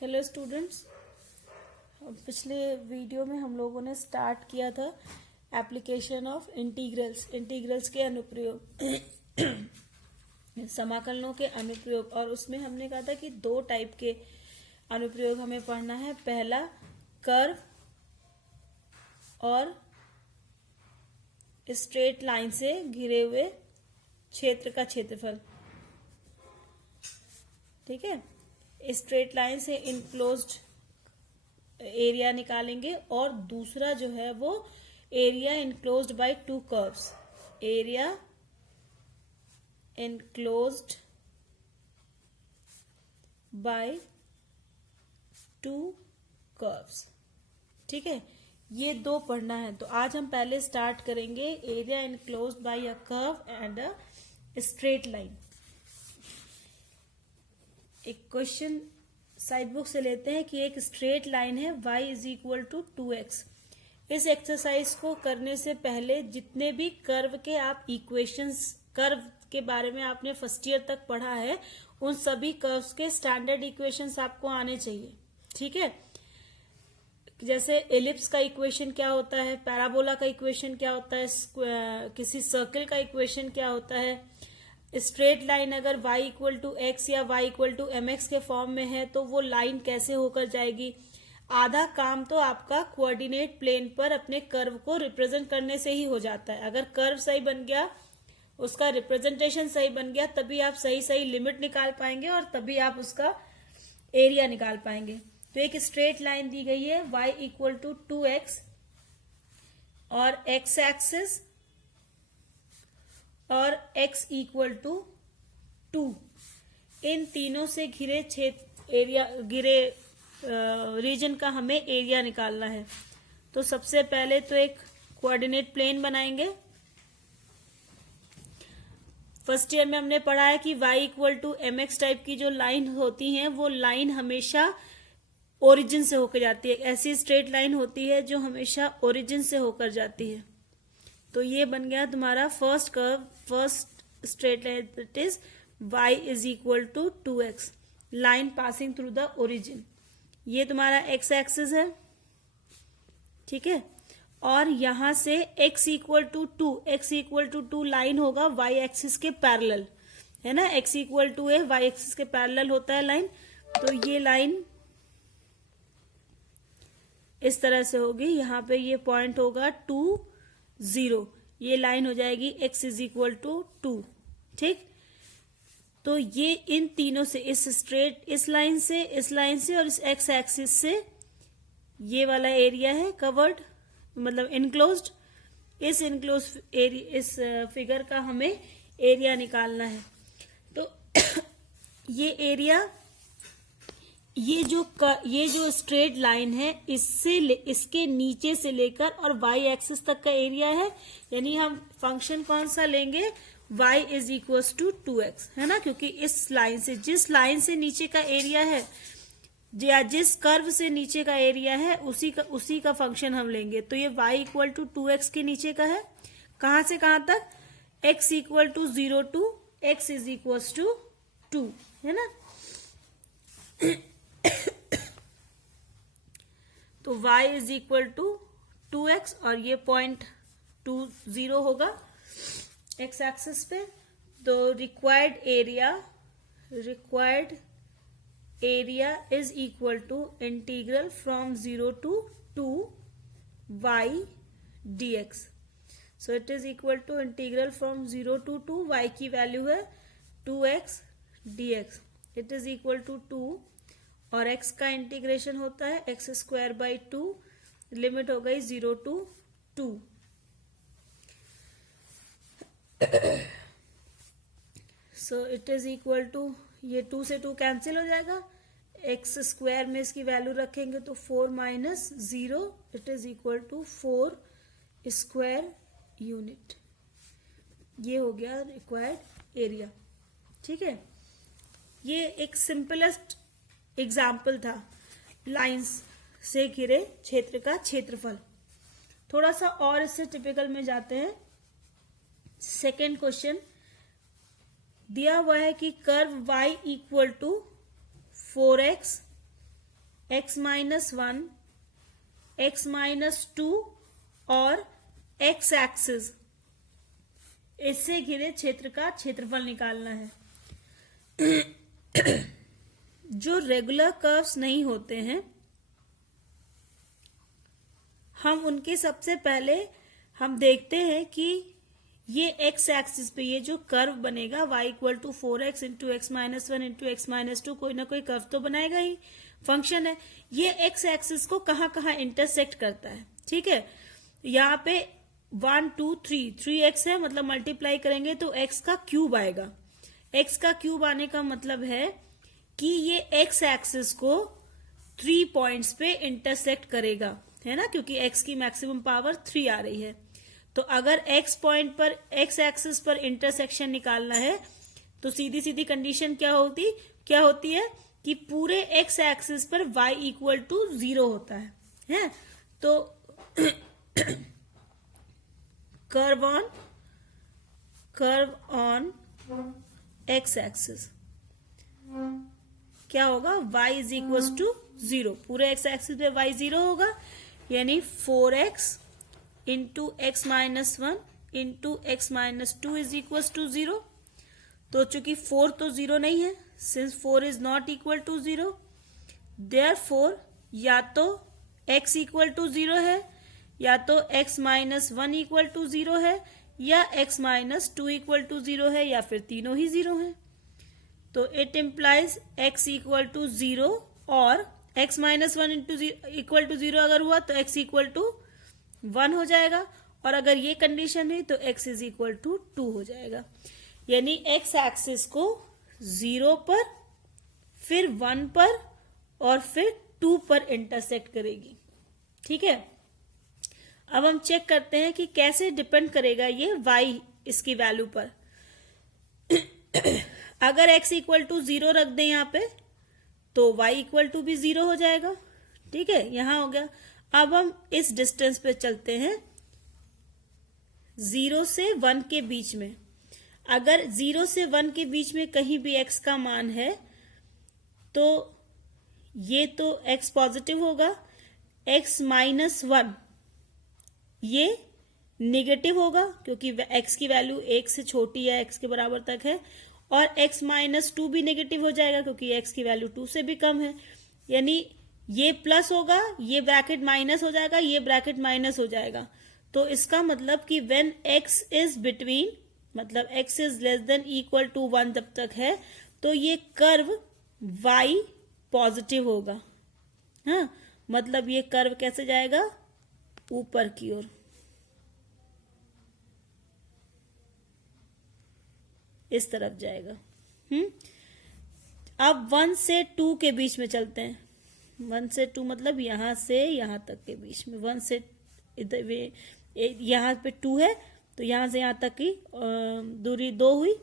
Hello students, पिछले video में हम लोगों ने स्टार्ट किया था एप्लीकेशन ऑफ इंटीग्रल्स के अनुप्रयोग समाकलनों के अनुप्रयोग। और उसमें हमने कहा था कि दो टाइप के अनुप्रयोग हमें पढ़ना है। पहला कर्व और स्ट्रेट लाइन से घिरे हुए क्षेत्र का क्षेत्रफल। ठीक है, स्ट्रेट लाइन से इनक्लोज्ड एरिया निकालेंगे और दूसरा जो है वो area enclosed by two curves. Area enclosed by two curves. ठीक है, ये दो पढ़ना है। तो आज हम पहले स्टार्ट करेंगे area enclosed by a curve and a straight line. एक क्वेश्चन साइड बुक से लेते हैं कि एक स्ट्रेट लाइन है y is equal to 2x। इस एक्सरसाइज को करने से पहले जितने भी कर्व के आप इक्वेशंस, कर्व के बारे में आपने फर्स्ट ईयर तक पढ़ा है, उन सभी कर्व्स के स्टैंडर्ड इक्वेशंस आपको आने चाहिए। ठीक है, जैसे एलिप्स का इक्वेशन क्या होता है, पैराबोला का इक्वेशन क्या होता है, किसी सर्कल का इक्वेशन क्या होता है, स्ट्रेट लाइन अगर y इक्वल टू एक्स या y equal to m x के फॉर्म में है तो वो लाइन कैसे होकर जाएगी। आधा काम तो आपका कोऑर्डिनेट प्लेन पर अपने कर्व को रिप्रेजेंट करने से ही हो जाता है। अगर कर्व सही बन गया, उसका रिप्रेजेंटेशन सही बन गया, तभी आप सही सही लिमिट निकाल पाएंगे और तभी आप उसका एरिया निकाल पाएंगे। तो एक स्ट्रेट लाइन दी गई है y इक्वल टू 2x और x एक्सिस और x इक्वल टू 2, इन तीनों से घिरे रीजन का हमें एरिया निकालना है। तो सबसे पहले तो एक कोऑर्डिनेट प्लेन बनाएंगे। फर्स्ट ईयर में हमने पढ़ा है कि y equal to m x type की जो लाइन होती है वो लाइन हमेशा ओरिजिन से होकर जाती है। ऐसी स्ट्रेट लाइन होती है जो हमेशा ओरिजिन से होकर जाती है। तो ये बन गया तुम्हारा first curve, first straight line, that is y is equal to 2x, line passing through the origin. ये तुम्हारा x एक्सिस है। ठीक है, और यहां से x इक्वल टू 2 लाइन होगा y एक्सिस के पैरेलल, है ना। x इक्वल टू है, y एक्सिस के पैरेलल होता है लाइन। तो ये लाइन इस तरह से होगी। यहाँ पे ये पॉइंट होगा 2, 0, ये लाइन हो जाएगी x इज इक्वल टू 2। ठीक, तो ये इन तीनों से, इस लाइन से और इस x एक्सिस से ये वाला एरिया है कवर्ड, मतलब इनक्लोज्ड। इस इनक्लोज्ड एरिया, इस फिगर का हमें एरिया निकालना है। तो ये एरिया, ये जो स्ट्रेट लाइन है, इसके नीचे से लेकर और y एक्सिस तक का एरिया है। यानी हम फंक्शन कौन सा लेंगे, y is equal to 2x, है ना। क्योंकि इस लाइन से, जिस लाइन से नीचे का एरिया है या जिस कर्व से नीचे का एरिया है, उसी का फंक्शन हम लेंगे। तो ये y इक्वल टू 2x के नीचे का है। कहां से कहां तक, x equal to 0 to x is equal to 2, है ना। तो y is equal to 2x और ये पॉइंट 20 होगा x एक्सिस पे। तो required area is equal to integral from 0 to 2 y dx। So it is equal to integral from 0 to 2, y की value है 2x dx। It is equal to 2 और x का integration होता है x square by 2, limit हो गई 0 to 2। So it is equal to, ये 2 से 2 कैंसिल हो जाएगा, x स्क्वायर में इसकी वैल्यू रखेंगे तो 4 minus 0, it is equal to 4 square unit. ये हो गया रिक्वायर्ड एरिया। ठीक है, ये एक सिंपलेस्ट एग्जाम्पल था लाइंस से घिरे क्षेत्र का क्षेत्रफल। थोड़ा सा और इससे टिपिकल में जाते हैं। सेकेंड क्वेश्चन दिया हुआ है कि curve y equal to 4x x-1, x-2 और x एक्सिस, इससे घिरे क्षेत्र का क्षेत्रफल निकालना है। जो रेगुलर कर्व्स नहीं होते हैं, हम उनके सबसे पहले हम देखते हैं कि ये x एक्सिस पे ये जो कर्व बनेगा y equal to 4x into x minus 1 into x minus 2, कोई ना कोई कर्व तो बनाएगा ही, फंक्शन है। ये x एक्सिस को कहाँ कहाँ इंटरसेक्ट करता है, ठीक है। यहाँ पे 1 2 3x है, मतलब मल्टीप्लाई करेंगे तो x का क्यूब आएगा। x का क्यूब आने का मतलब है कि ये x एक्सिस को 3 पॉइंट्स पे इंटरसेक्ट करेगा, है ना, क्योंकि x की मैक्सिमम पावर 3 आ रही है। तो अगर x पॉइंट पर, x एक्सिस पर इंटरसेक्शन निकालना है तो सीधी सीधी कंडीशन क्या होती है कि पूरे x एक्सिस पर y इक्वल टू 0 होता है? तो कर्व ऑन x एक्सिस क्या होगा, y इज इक्वल टू 0। पूरे x एक्सिस पे y 0 होगा, यानी 4x into x minus 1 into x minus 2 is equal to 0। तो चूंकि 4 तो 0 नहीं है, since 4 is not equal to 0, therefore या तो x इक्वल टू 0 है, या तो x माइनस 1 इक्वल टू 0 है, या x माइनस 2 इक्वल टू 0 है, या फिर तीनों ही 0 है। तो it implies x equal to 0 और x minus 1 into equal to 0 अगर हुआ तो x इक्वल टू 1 हो जाएगा, और अगर ये कंडीशन है तो x इज इक्वल टू 2 हो जाएगा। यानी x एक्सिस को 0 पर, फिर 1 पर और फिर 2 पर इंटरसेक्ट करेगी, ठीक है। अब हम चेक करते हैं कि कैसे डिपेंड करेगा ये y इसकी वैल्यू पर। अगर x इक्वल टू 0 रख दें यहाँ पे तो y इक्वल टू भी 0 हो जाएगा, ठीक है, यहां हो गया। अब हम इस डिस्टेंस पे चलते हैं 0 से 1 के बीच में। अगर 0 से 1 के बीच में कहीं भी x का मान है तो ये तो x पॉजिटिव होगा, x माइनस 1 ये नेगेटिव होगा क्योंकि x की वैल्यू 1 से छोटी या x के बराबर तक है, और x माइनस 2 भी नेगेटिव हो जाएगा क्योंकि x की वैल्यू 2 से भी कम है। यानी ये प्लस होगा, ये ब्रैकेट माइनस हो जाएगा, ये ब्रैकेट माइनस हो जाएगा। तो इसका मतलब कि व्हेन x इज बिटवीन, मतलब x is less than equal to 1 जब तक है, तो ये कर्व y पॉजिटिव होगा। हाँ, मतलब ये कर्व कैसे जाएगा, ऊपर की ओर, इस तरफ जाएगा। अब 1 से 2 के बीच में चलते हैं। 1 से 2 मतलब यहां से यहां तक के बीच में। 1 से इधर यहां पे 2 है तो यहां से यहां तक की दूरी 2 हुई।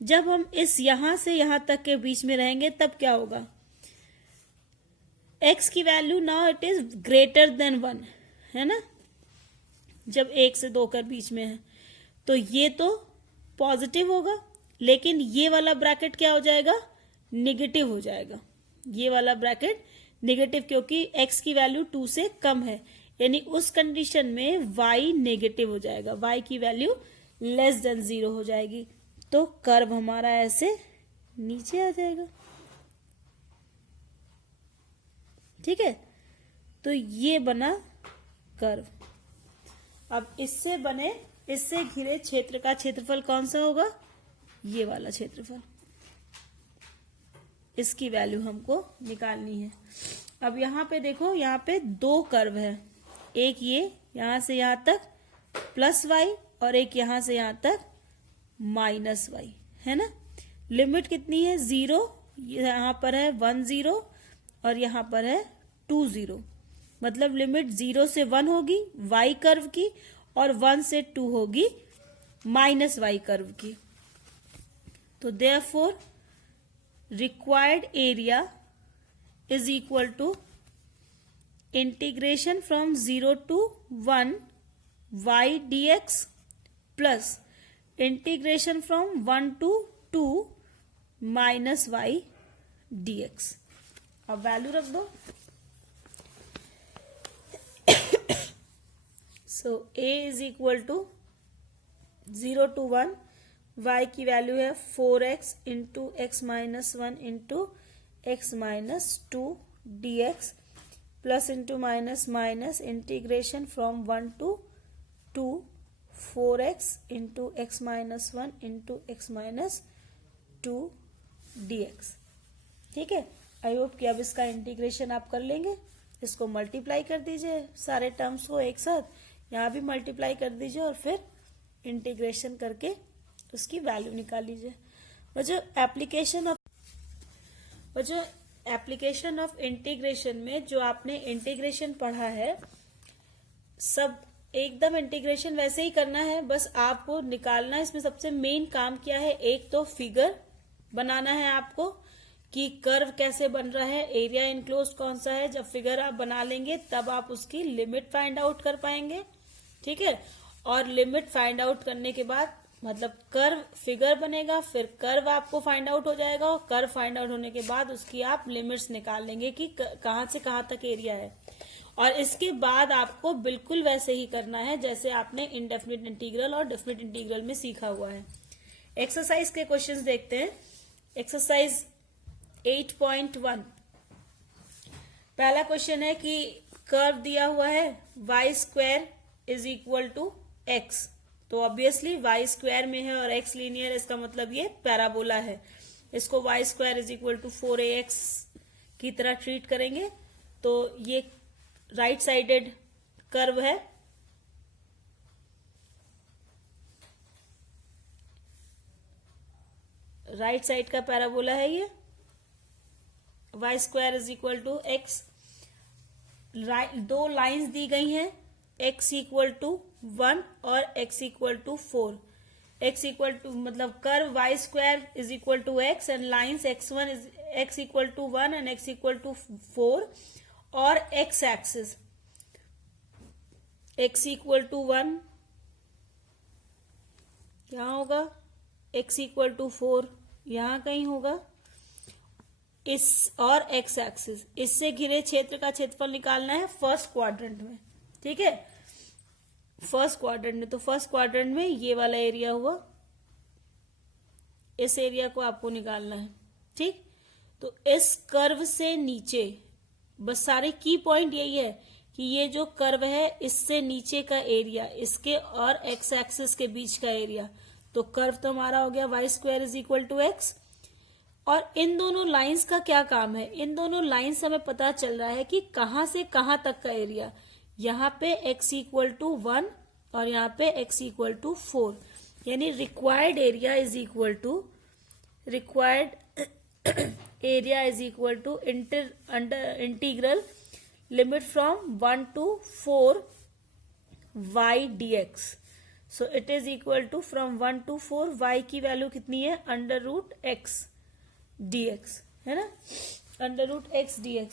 जब हम इस यहां से यहां तक के बीच में रहेंगे तब क्या होगा, x की value now it is greater than 1, है ना। जब 1 से 2 के बीच में है तो ये तो पॉजिटिव होगा, लेकिन ये वाला ब्रैकेट क्या हो जाएगा, नेगेटिव हो जाएगा। ये वाला ब्रैकेट नेगेटिव, क्योंकि x की वैल्यू 2 से कम है, यानी उस कंडीशन में y नेगेटिव हो जाएगा, y की वैल्यू लेस देन 0 हो जाएगी। तो कर्व हमारा ऐसे नीचे आ जाएगा, ठीक है। तो ये बना कर्व। अब इससे घिरे क्षेत्र का क्षेत्रफल कौन सा होगा, ये वाला क्षेत्रफल। इसकी वैल्यू हमको निकालनी है। अब यहाँ पे देखो, यहाँ पे 2 कर्व है, एक ये यहां से यहां तक प्लस y और एक यहां से यहां तक माइनस y, है ना। लिमिट कितनी है, 0, यहां पर है 1 0 और यहां पर है 2 0, मतलब लिमिट 0 से 1 होगी y कर्व की और 1 से 2 होगी माइनस y कर्व की। तो therefore required area is equal to integration from 0 to 1 y dx plus integration from 1 to 2 minus y dx। अब वैल्यू रख दो, so a is equal to 0 to 1, y की वैल्यू है 4x into x minus 1 into x minus 2 dx plus into minus minus integration from 1 to 2 4x into x minus 1 into x minus 2 dx। ठीक है, I hope कि अब इसका integration आप कर लेंगे। इसको मल्टीप्लाई कर दीजिए सारे टर्म्स को एक साथ, यहाँ भी मल्टीप्लाई कर दीजिए और फिर इंटीग्रेशन करके उसकी वैल्यू निकाल लीजिए। वो जो एप्लीकेशन ऑफ इंटीग्रेशन में जो आपने इंटीग्रेशन पढ़ा है, सब एकदम इंटीग्रेशन वैसे ही करना है, बस आपको निकालना है। इसमें सबसे मेन काम क्या है, एक तो फिगर बनाना है आपको कि कर्व कैसे बन रहा है, एरिया इनक्लोज्ड कौन सा है। जब फिगर आप बना लेंगे तब आप उसकी लिमिट फाइंड आउट कर पाएंगे। ठीक है, और लिमिट फाइंड आउट करने के बाद मतलब कर्व फिगर बनेगा, फिर कर्व आपको फाइंड आउट हो जाएगा और कर्व फाइंड आउट होने के बाद उसकी आप लिमिट्स निकाल लेंगे कि कहां से कहां तक एरिया है। और इसके बाद आपको बिल्कुल वैसे ही करना है जैसे आपने इनडेफिनिट इंटीग्रल और डेफिनिट इंटीग्रल में सीखा हुआ है। एक्सरसाइज के क्वेश्चंस देखते हैं। एक्सरसाइज 8.1 पहला क्वेश्चन है कि कर्व दिया हुआ है y square is equal to x, तो ऑब्वियसली y स्क्वायर में है और x लीनियर, इसका मतलब ये पैराबोला है। इसको y square is equal to 4ax की तरह ट्रीट करेंगे, तो ये राइट साइडेड कर्व है। राइट साइड का पैराबोला है ये। y square is equal to x, दो लाइंस दी गई हैं, x इक्वल टू 1 और x equal to 4। x equal to मतलब curve y square is equal to x and lines x1 is x equal to 1 and x equal to 4, और x axis x equal to 1 यहां होगा, x equal to 4 यहां कहीं होगा, इस और x axis, इससे घिरे क्षेत्र का क्षेत्रफल निकालना है फर्स्ट क्वाड्रेंट में। ठीक है, फर्स्ट क्वाड्रेंट में, तो फर्स्ट क्वाड्रेंट में ये वाला एरिया हुआ, इस एरिया को आपको निकालना है। ठीक, तो इस कर्व से नीचे बस सारे की पॉइंट यही है कि ये जो कर्व है इससे नीचे का एरिया, इसके और x एक्सिस के बीच का एरिया, तो कर्व तो हमारा हो गया y square is equal to x. और इन दोनों लाइंस का क्या काम है, इन दोनों लाइंस हमें पता चल रहा है कि कहां से कहां तक का एरिया। यहाँ पे x इक्वल टू 1 और यहाँ पे x इक्वल टू 4, यानी required area is equal to integral limit from 1 to 4 y dx। So it is equal to from 1 to 4 y की वैल्यू कितनी है, अंडर रूट एक्स dx, है ना, अंडर रूट एक्स dx।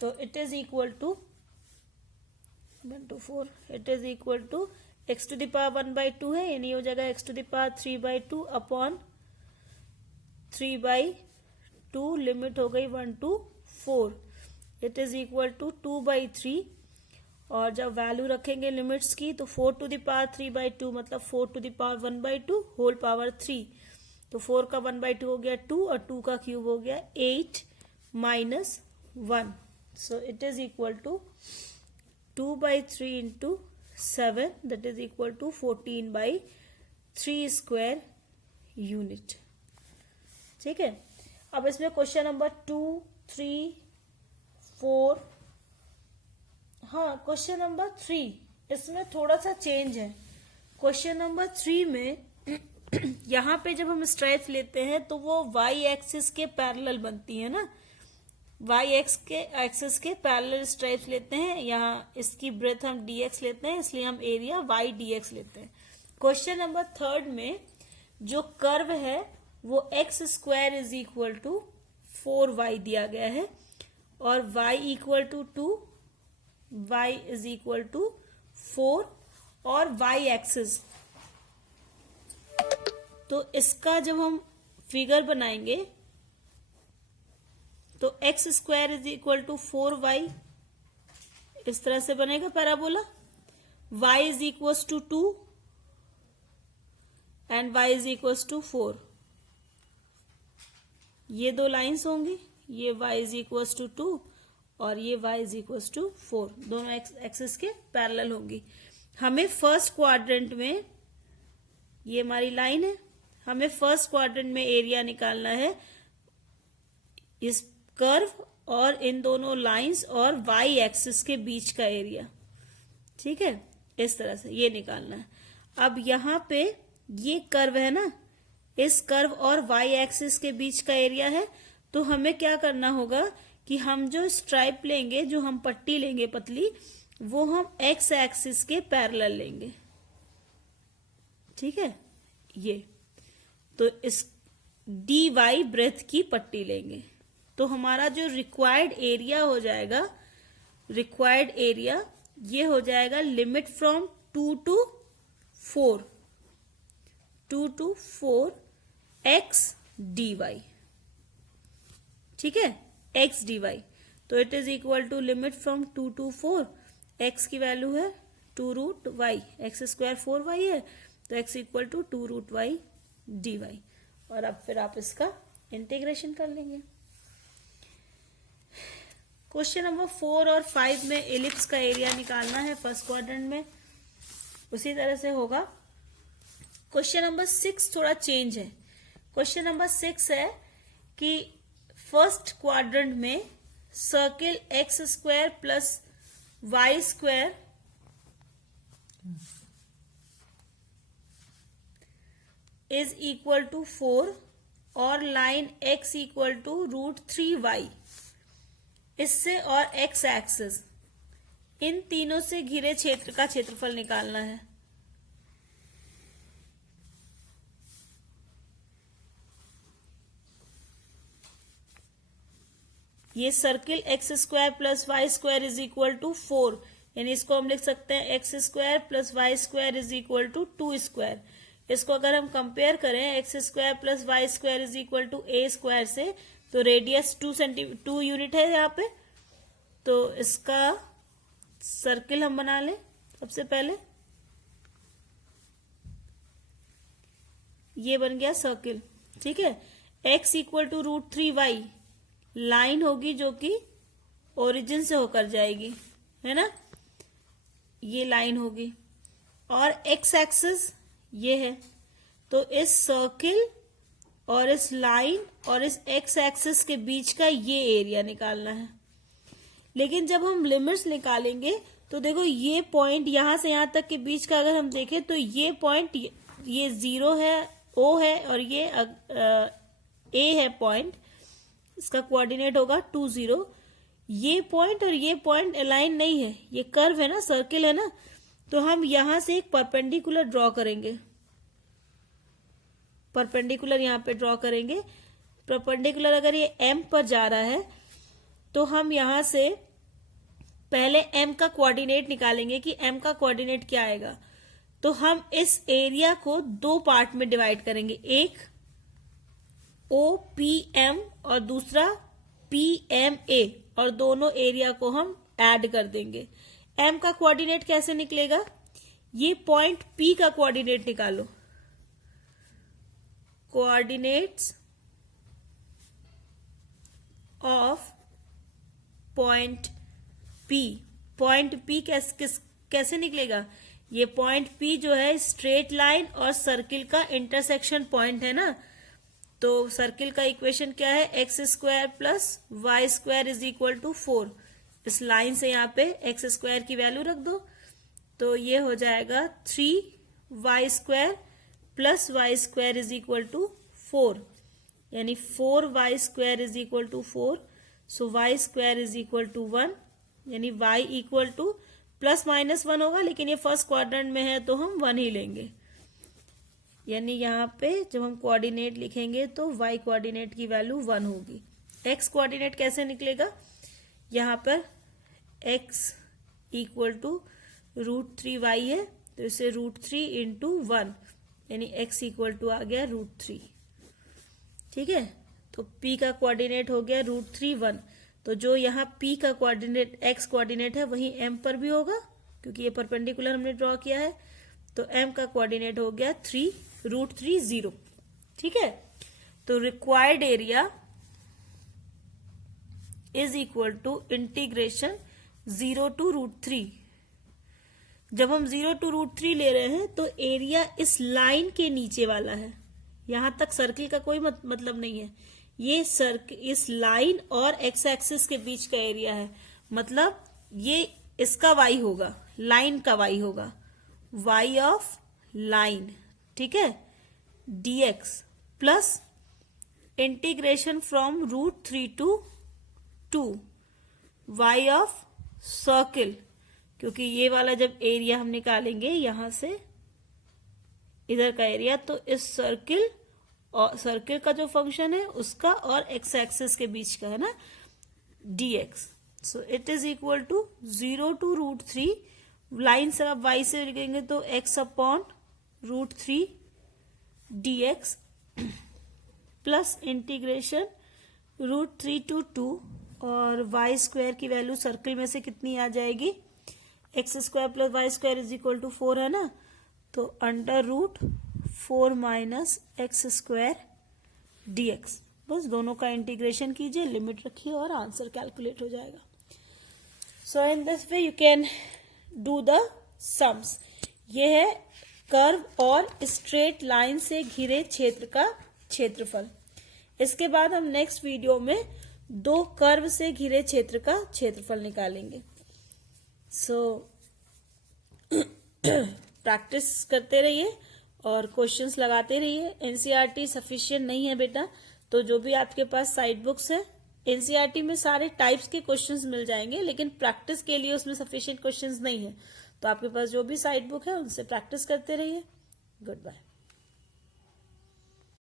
तो it is equal to 1 to 4, it is equal to x to the power 1/2 है, यानी हो जाएगा x to the power 3/2 upon 3/2, limit हो गई 1 to 4, it is equal to 2/3। और जब वैल्यू रखेंगे लिमिट्स की तो 4 टू द पावर 3/2 मतलब 4 to the power 1/2 whole power 3, तो 4 का 1/2 हो गया 2 और 2 का क्यूब हो गया 8 minus 1। So it is equal to 2/3 into 7 that is equal to 14/3 square unit. ठीक है, अब इसमें क्वेश्चन नंबर 2, 3, 4, हाँ क्वेश्चन नंबर 3 इसमें थोड़ा सा चेंज है। क्वेश्चन नंबर 3 में यहाँ पे जब हम स्ट्राइप्स लेते हैं तो वो y एक्सिस के पैरेलल बनती है ना, y एक्सिस के पैरेलल स्ट्राइप्स लेते हैं। यहाँ इसकी ब्रेथ हम dx लेते हैं, इसलिए हम एरिया y dx लेते हैं। क्वेश्चन नंबर 3 में जो कर्व है वो x square is equal to 4y दिया गया है और y equal to 2, y is equal to 4 और y एक्सिस। तो इसका जब हम फिगर बनाएंगे तो x square is equal to 4y इस तरह से बनेगा parabola, y is equals to 2 and y is equals to 4। ये दो लाइंस होंगी, ये y इज इक्वल्स टू 2 और ये y इज इक्वल्स टू 4, दोनों एक्सिस के पैरेलल होंगी। हमें फर्स्ट क्वाड्रेंट में, ये हमारी लाइन है, हमें फर्स्ट क्वाड्रेंट में एरिया निकालना है इस कर्व और इन दोनों लाइंस और y एक्सिस के बीच का एरिया। ठीक है, इस तरह से ये निकालना है। अब यहाँ पे ये कर्व है ना, इस कर्व और y एक्सिस के बीच का एरिया है, तो हमें क्या करना होगा कि हम जो स्ट्राइप लेंगे, जो हम पट्टी लेंगे पतली, वो हम x एक्सिस के पैरेलल लेंगे। ठीक है, ये तो इस dy ब्रेथ की पट्टी लेंगे, तो हमारा जो रिक्वायर्ड एरिया हो जाएगा, रिक्वायर्ड एरिया ये हो जाएगा limit from 2 to 4, 2 to 4 x dy। ठीक है, x dy, तो it is equal to limit from 2 to 4, x की वैल्यू है 2 root y, x square 4y है, तो x equal to 2 root y dy। और अब फिर आप इसका इंटीग्रेशन कर लेंगे। क्वेश्चन नंबर 4 और 5 में एलिप्स का एरिया निकालना है फर्स्ट क्वाड्रेंट में, उसी तरह से होगा। क्वेश्चन नंबर 6 थोड़ा चेंज है। क्वेश्चन नंबर 6 है कि फर्स्ट क्वाड्रेंट में circle x square plus y square is equal to 4 और line x equal to root 3y, इससे और x एक्सिस, इन तीनों से घिरे क्षेत्र का क्षेत्रफल निकालना है। ये circle x square plus y square is equal to 4, यानी इसको हम लिख सकते हैं x square plus y square is equal to 2 square. इसको अगर हम कंपेयर करें x square plus y square is equal to a square से, तो रेडियस 2 यूनिट है यहाँ पे, तो इसका सर्किल हम बना लें। सबसे पहले ये बन गया सर्किल। ठीक है, x equal to root 3y line होगी जो कि ओरिजिन से होकर जाएगी, है ना, ये लाइन होगी, और x एक्सिस ये है, तो इस सर्किल और इस लाइन और इस x एक्सिस के बीच का ये एरिया निकालना है। लेकिन जब हम लिमिट्स निकालेंगे तो देखो ये पॉइंट यहां से यहां तक के बीच का अगर हम देखें तो ये पॉइंट, ये 0 है, O है, और ये A है पॉइंट, इसका कोऑर्डिनेट होगा 2 0। ये पॉइंट और ये पॉइंट अलाइन नहीं है, ये कर्व है ना, सर्किल है ना, तो हम यहां से एक परपेंडिकुलर ड्रॉ करेंगे, परपेंडिकुलर यहां पे ड्रॉ करेंगे। परपेंडिकुलर अगर ये M पर जा रहा है तो हम यहां से पहले M का कोऑर्डिनेट निकालेंगे कि M का कोऑर्डिनेट क्या आएगा। तो हम इस एरिया को 2 पार्ट में डिवाइड करेंगे, एक OPM और दूसरा PMA, और दोनों एरिया को हम ऐड कर देंगे। M का कोऑर्डिनेट कैसे निकलेगा, ये पॉइंट P का कोऑर्डिनेट निकालो, coordinates of point P। Point P कैसे निकलेगा, ये पॉइंट P जो है स्ट्रेट लाइन और सर्किल का इंटरसेक्शन पॉइंट है ना, तो सर्किल का इक्वेशन क्या है, x square plus y square is equal to 4। इस लाइन से यहाँ पे एक्स स्क्वायर की वैल्यू रख दो, तो ये हो जाएगा 3y square plus y square is equal to 4, यानी 4y square is equal to 4। So y square is equal to 1, यानी y equal to plus minus 1 होगा, लेकिन ये फर्स्ट क्वाड्रेंट में है तो हम 1 ही लेंगे। यानी यहाँ पे जब हम कोऑर्डिनेट लिखेंगे तो y कोऑर्डिनेट की वैल्यू 1 होगी। x कोऑर्डिनेट कैसे निकलेगा, यहाँ पर x equal to root 3y है, तो इसे रूट 3 इंटू 1, यानी x इक्वल टू आ गया रूट 3। ठीक है, तो p का कोऑर्डिनेट हो गया रूट 3 1, तो जो यहाँ p का कोऑर्डिनेट x कोऑर्डिनेट है वही m पर भी होगा क्योंकि ये परपेंडिकुलर हमने ड्रॉ किया है। तो m का कोऑर्डिनेट हो गया 3√3 0। ठीक है, तो required area is equal to integration 0 to √3। जब हम 0 to √3 ले रहे हैं तो एरिया इस लाइन के नीचे वाला है, यहां तक सर्किल का कोई मतलब नहीं है। ये इस लाइन और एक्स एक्सिस के बीच का एरिया है, मतलब ये इसका y होगा, लाइन का y होगा, y ऑफ लाइन। ठीक है, dx plus integration from √3 to 2 y of circle, क्योंकि ये वाला जब एरिया हम निकालेंगे यहां से इधर का एरिया, तो इस सर्किल और सर्किल का जो फंक्शन है उसका और एक्स एक्सिस के बीच का है ना, dx। So it is equal to 0 to √3, line से आप y से लिखेंगे तो x upon √3 dx plus integration √3 to 2, और y स्क्वायर की वैल्यू सर्किल में से कितनी आ जाएगी, x² plus y square is equal to 4 है ना, तो √4 माइनस x² dx। बस दोनों का इंटीग्रेशन कीजिए, लिमिट रखिए और आंसर कैलकुलेट हो जाएगा। So in this way you can do the sums. ये है कर्व और स्ट्रेट लाइन से घिरे क्षेत्र का क्षेत्रफल। इसके बाद हम नेक्स्ट वीडियो में 2 कर्व से घिरे क्षेत्र का क्षेत्रफल निकालेंगे। सो प्रैक्टिस करते रहिए और क्वेश्चंस लगाते रहिए। एनसीईआरटी सफिशिएंट नहीं है बेटा, तो जो भी आपके पास साइड बुक्स है, एनसीईआरटी में सारे टाइप्स के क्वेश्चंस मिल जाएंगे, लेकिन प्रैक्टिस के लिए उसमें सफिशिएंट क्वेश्चंस नहीं है। तो आपके पास जो भी साइड बुक है उनसे प्रैक्टिस करते रहिए। Good bye.